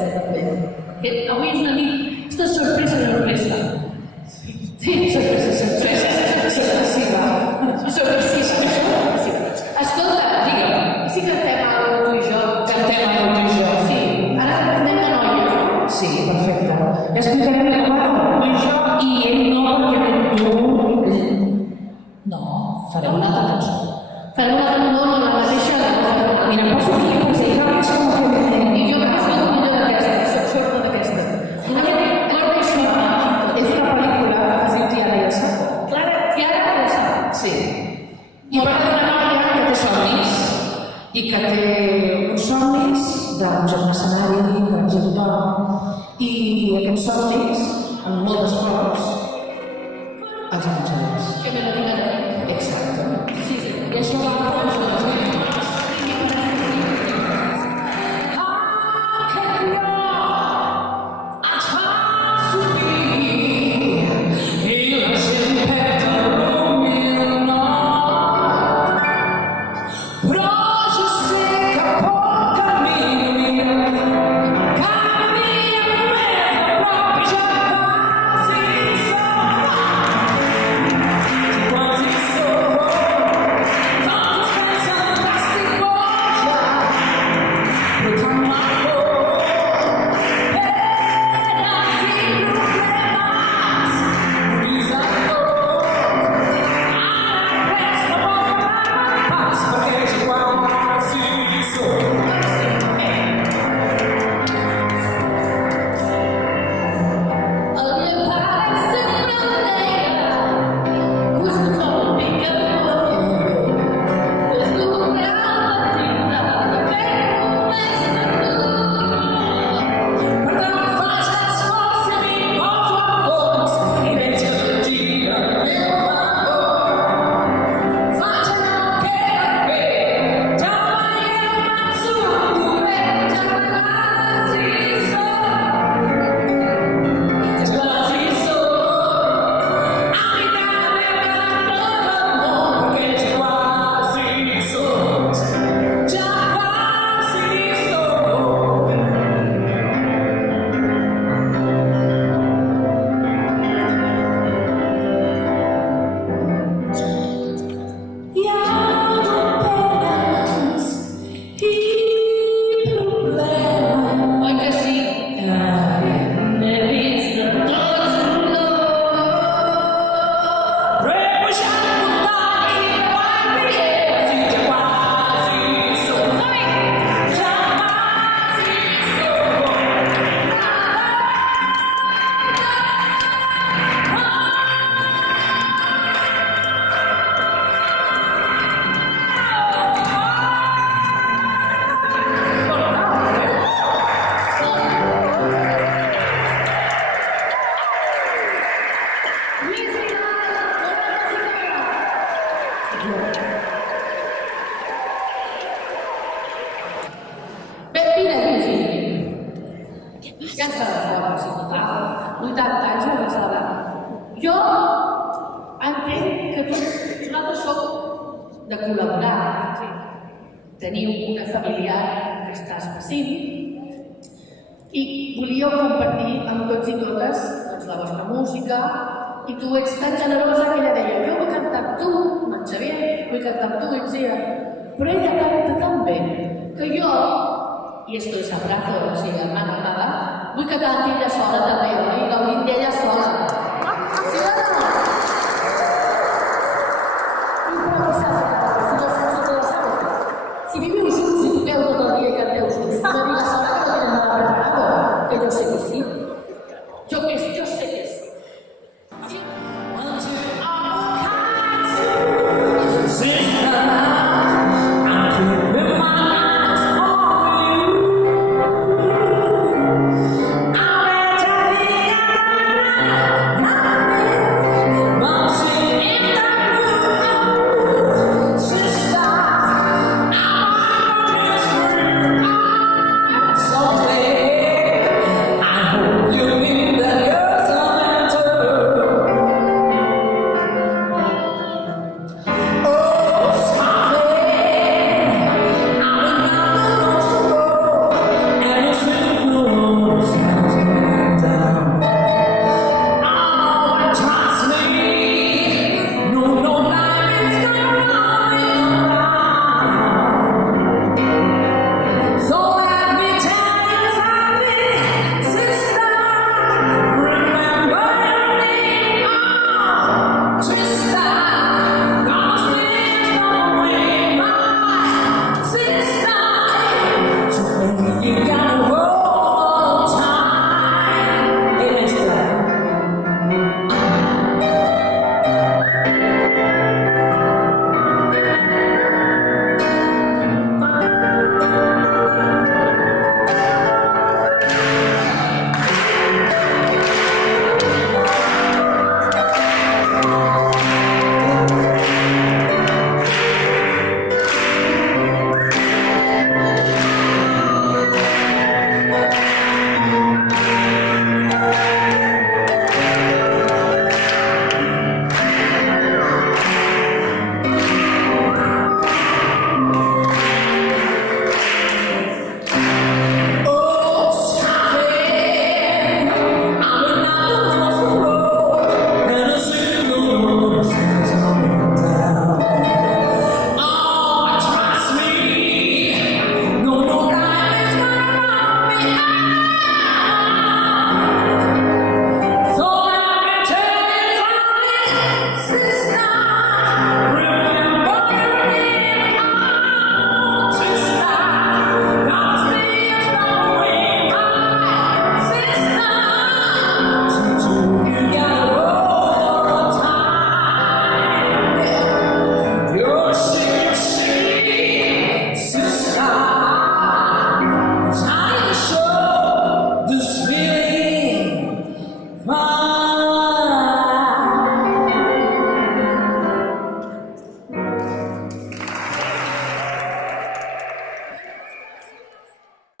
sorpresa també. Avui és una nit, és una sorpresa. Sí, sorpresiva. Escolta, digue'm, si cantem alguna tu i jo? Cantem alguna tu i jo? Sí, ara cantem de noia. Sí, perfecte. Explicarem la part tu i jo i ell no, perquè tu... No, fareu una altra cançó. Farem una cançó, no la mateixa. Mira, poso aquí, perquè jo és com que me... I jo crec que és millor d'aquesta, sort d'aquesta. És una pel·lícula que es diu Tiara i el Sap. Tiara i el Sap. Sí. I parla d'una noia que té somnis i que té uns somnis de pujar a un escenari, per executar i aquests somnis, amb molt d'esforç, els aconsegueix. Que me la diga també. Exacte. Sí. I això va per les dues vides. Jo entenc que tots nosaltres sou de col·laborar. Teniu una familiar que està espacint i volíeu compartir amb tots i totes la vostra música i tu ets tan generosa que ella deia jo vull cantar amb tu, amb en Xavier, vull cantar amb tu, però ella canta tan bé que jo, i esto es abrazo, o sigui, hermana amada, vull que canti ella sola també, i gaudint d'ella sola. ¿Sí o no? Si viviu junts i toqueu tot el dia i canteu junts, no digue sola que no tenen nada preparado, que jo sé que sí. Jo sé que sí.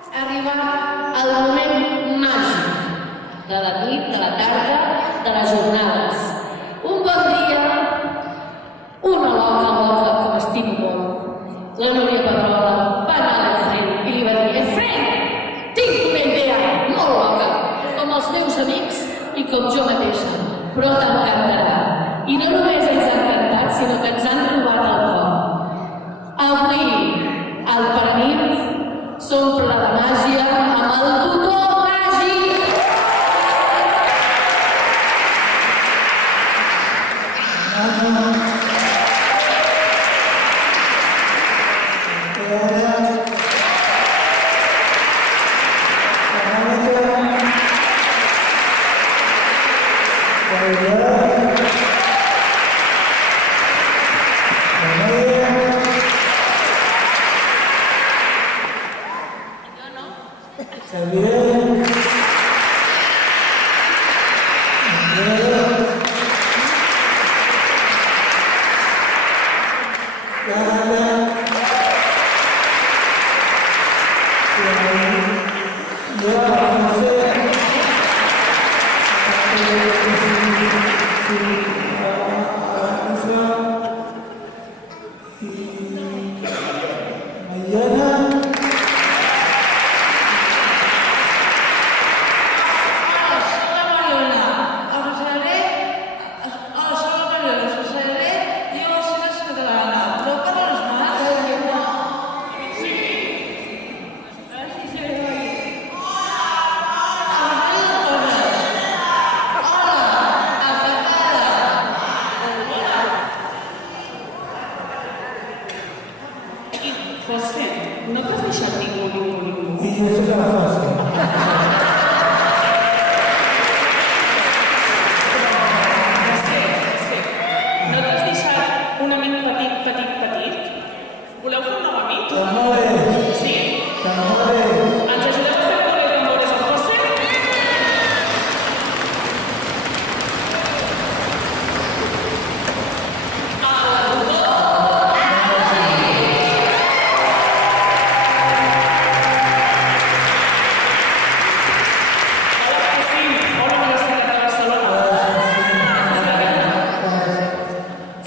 Ha arribat el moment màgic de la nit, de la tarda, de les jornades. Un bon dia, una loca, com estimo molt, la Núria Pedrola, va anar a l'Efraín i li va dir: Efraín, tinc una idea molt loca, com els meus amics i com jo mateixa, però t'encantarà. I no només ens ha encantat, sinó que ens han robat el cor. Avui, el Paranimf s'omple de màgia amb el botó màgic. José, no t'has deixat ningú. I jo soc la fàcil. José, no t'has deixat un amic petit? Voleu fer un nou amic? Tambores. Sí? Tambores. Ens ajudeu a fer un de tambores al José?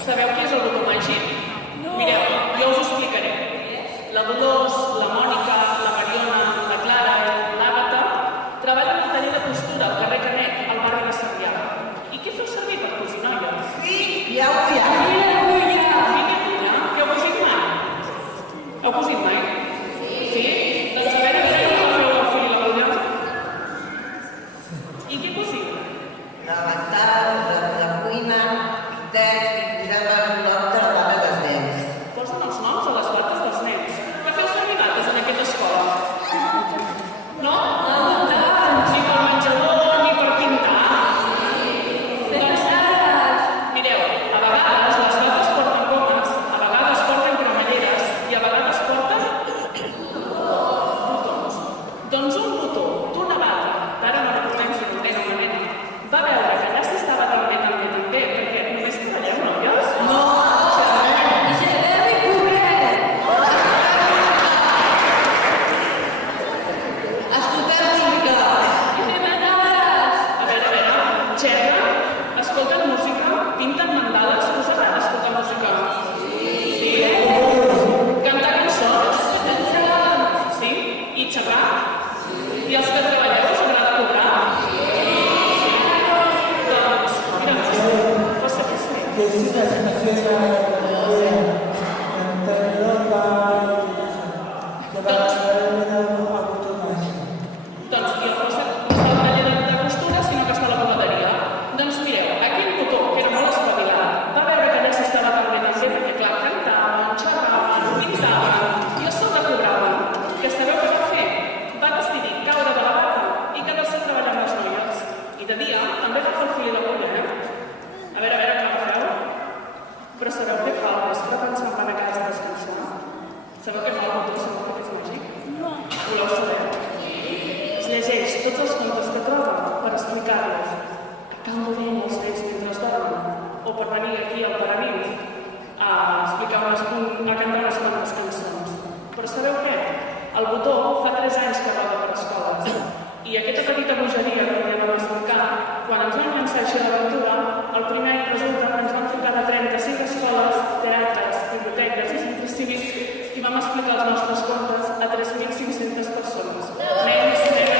Sabeu què és el botó màgic? Mireu, jo us ho explicaré. La Dolors, la Mònica, la Mariona, la Clara i l'Àgata treballen al taller de costura al carrer Canet, al barri de Sarrià. I què feu servir per cosir, noies? Fina agulla. Fina agulla? Què heu cosit mai? Heu cosit mai? Sí? Doncs a veure com feu el fil i l'agulla. I què cosiu? La ventana, la cuina, text i posem els noms de les bates dels nens. Posen els noms a les bates dels nens. Que feu servir bates en aquesta escola? No? Ni per menjador, ni per pintar. Doncs, mireu, a vegades les bates porten gomes, a vegades porten cremalleres i a vegades porten botons. Doncs un botó d'una bata, d'ara no recordem si un nen o una nena, va veure que allà s'estava també, perquè només treballeu, noies? No! Escoltem música. A veure, xerra, escolten música, pinten mandales, us agrada escoltar música? Sí? Cantar cançons? Sí? I xerrar? I els que treballeu us agrada cobrar? Sí? Doncs, mira, José. Que sí que se me hacía Doncs, i el José no està al taller de costura, sinó que està a la bugaderia. Doncs mireu, aquell botó, que era molt espavilat, va veure que allà s'estava també, perquè clar, cantaven, xerraven, pintaven, i a sobre cobraven. Que sabeu què va fer? Va decidir caure de la bata i quedar-se a treballar amb les noies. I de dia també agafa el fil i l'agulla, A veure, què agafeu? Però sabeu què fa al vespre quan se'n van a casa a descansar? Sabeu què fa el botó? Sabeu què és màgic? No. Voleu saber? Es llegeix tots els contes que troba per explicar-los a Can Morena als nens mentre es dormen, o per venir aquí al Paranimf a cantar unes quantes cançons. Però sabeu què? El botó fa 3 anys que I aquesta petita bogeria que ja vam explicar, quan ens vam llançar així a l'aventura, el primer any resulta que ens vam trucar de 35 escoles, teatres, biblioteques i centres cívics i vam explicar els nostres contes a 3.500 persones. Nens, nenes,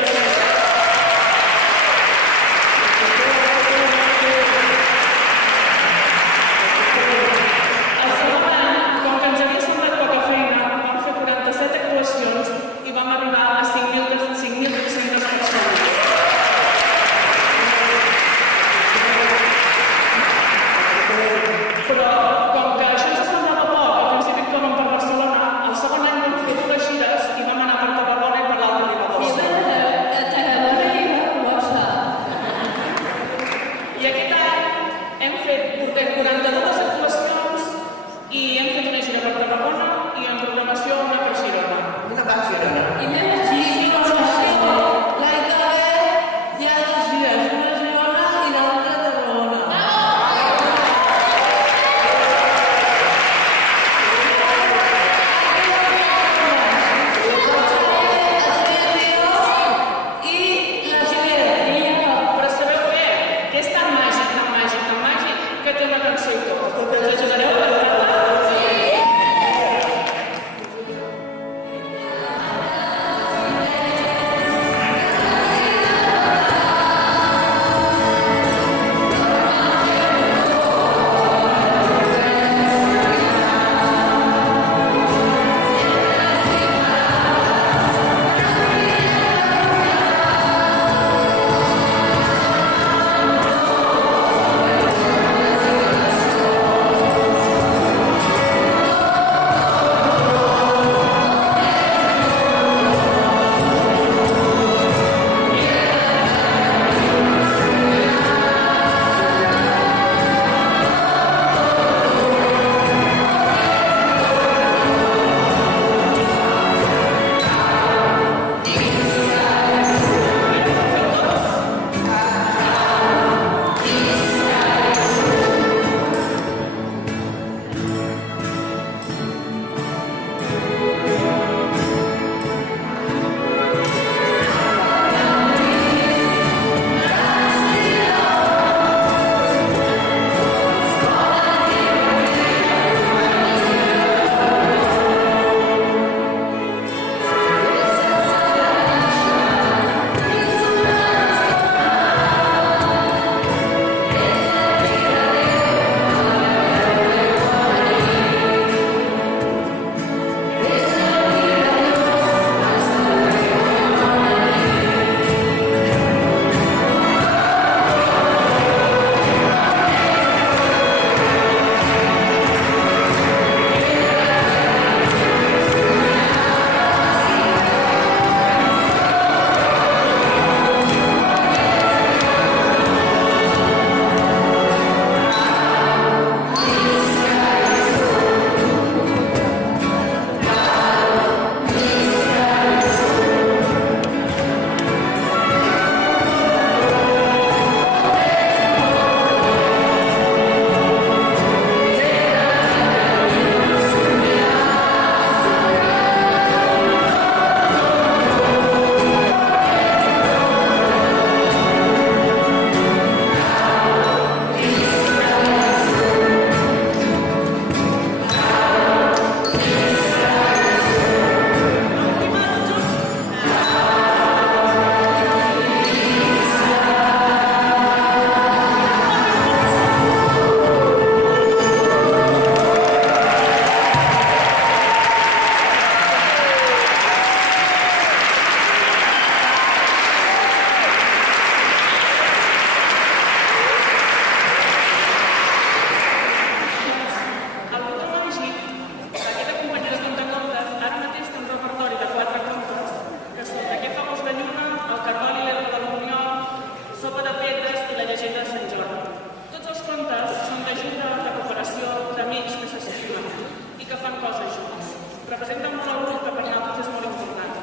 representen molt el grup, que per nosaltres és molt important.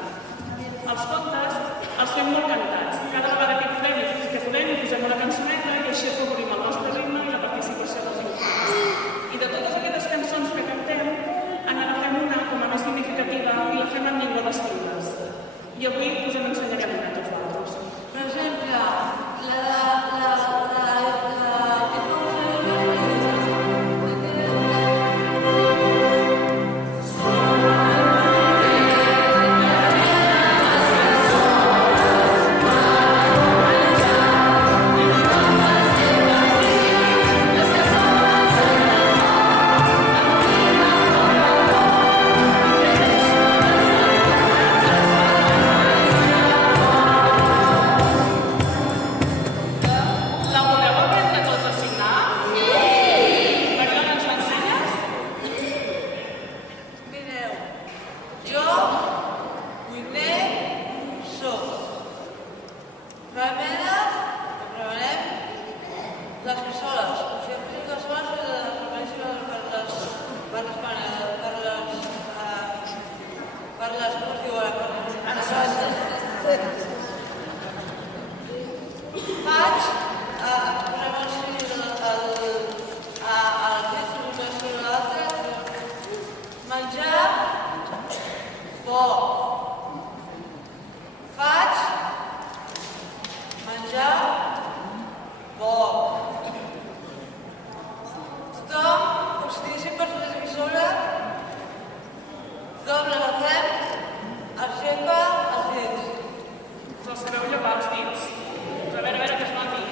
Els contes els fem molt cantats. Cada vegada que podem posem una cançoneta i així afavorim el nostre ritme i la participació dels infants. I de totes aquestes cançons que cantem, en agafem una com a més significativa i la fem en llengua d'escriures. I avui us en ensenyarem una a tots vosaltres. per les... com es diu ara? Faig, posem els fills al llit, una sobre l'altra, menjar, bo. Faig, menjar, bo. Tothom, com si diguéssim persones aquí sobre, tothom l'agafem, els llepa els dits. Us els sabeu llepar els dits? A veure que es noti.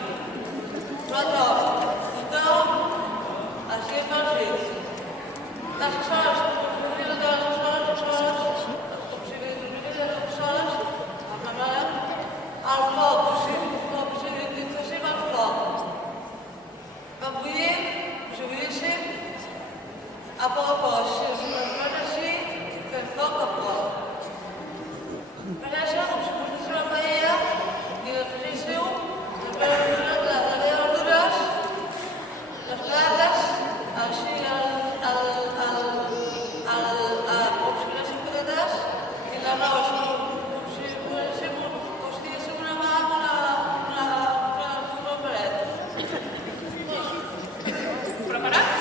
Tothom els llepa els dits. Les cassoles, com si diguéssim de les cassoles, com si diguéssim de les cassoles, amb la mare, al foc, com si diguéssim al foc. Va bullint, si ho bullíssim, a poc, així, les mans així, fem poc a poc. Per això, com si poséssim la paella i l'afegíssiu, les verdures, les patates, així, com si poséssim patates, i l'arròs, com si diguéssim una mà amb una paret. Preparats?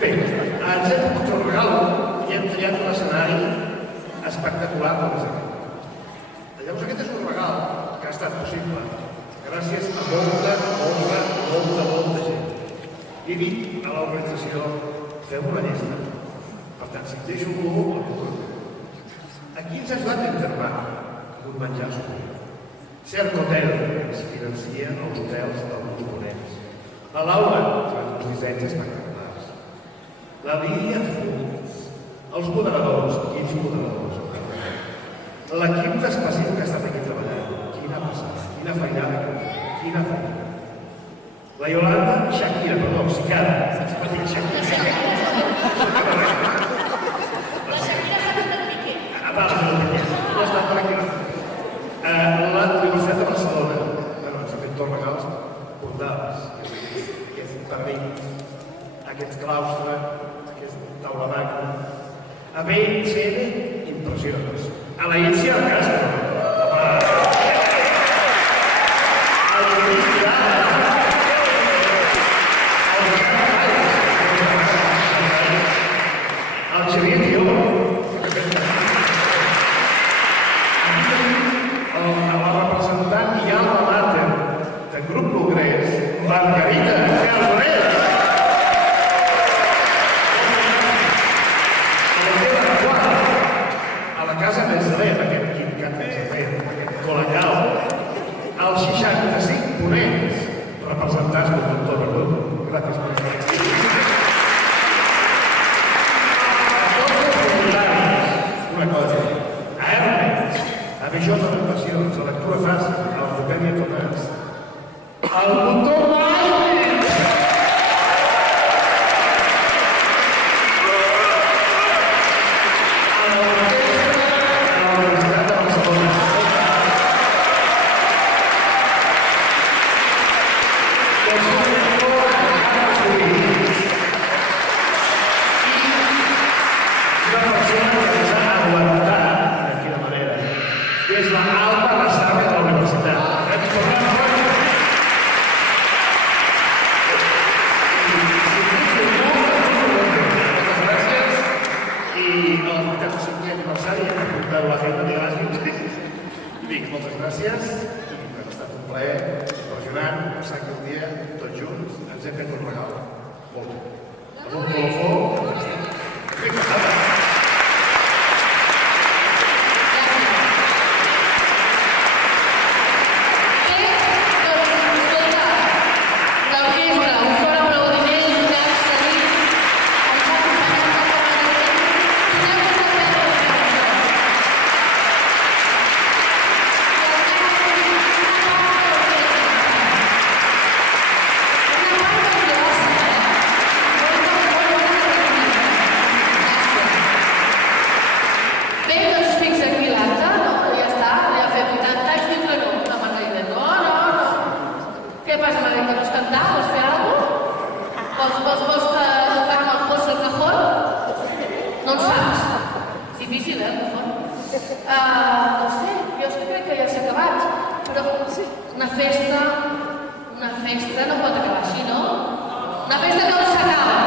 Bé, ens hem pogut fer un regal i hem triat un escenari espectacular per l'executiu. Llavors aquest és un regal que ha estat possible gràcies a molta gent. I dic a l'organització, fem una llesta. Per tant, si et deixo un aquí ens ha ajudat a internar un menjar superior. Cert Hotel es financia els hotels dels components. La Laura fa uns dissenys espectaculars. La Lídia Fulls. Els moderadors. Quins moderadors? L'equip d'específic que ha estat aquí treballant. Quina passada. Quina feinada. Quina feinada. La Iolanda Shakira, perdó, Sicada. Shakira. La Shakira s'ha fet el piqué. Va, ja està tranquil·la. La Universitat de Barcelona, ens ha fet dos regals portades. Aquest pernil, aquest claustre, aquest taula d'acte. A BCN, impressionant. actuacions. A la Índia Castro. El Lluís Tirada. El Xavier Tió. La representant i alma mater del grup Progrés, Margarita Gersonet. A la casa Mesler, aquest quincat que s'ha fet, aquest col·legial, els 65 ponents representats pel doctor Verdú. Gràcies per estar aquí. A tots els voluntaris, una cosa, a Hermes, a Bijó de Lectuacions, a Lectura Fàcil, a l'Eugènia Tomàs, al doctor Valls, és la Alba Rassave de la Universitat. Moltes gràcies i el 85è aniversari hem portat la feina de l'àgil. Dic, moltes gràcies i ha estat un plaer impressionant passar aquí un dia tots junts. Ens hem fet un regal. Molt bé. Amb un colofó fantàstic. Què passa, Margarita? Vols cantar? Vols fer alguna cosa? Vols tocar amb el José el cajón? No en saps? És difícil, el cajón. No sé, jo crec que ja s'ha acabat. Però una festa no pot acabar així, no? Una festa no s'acaba.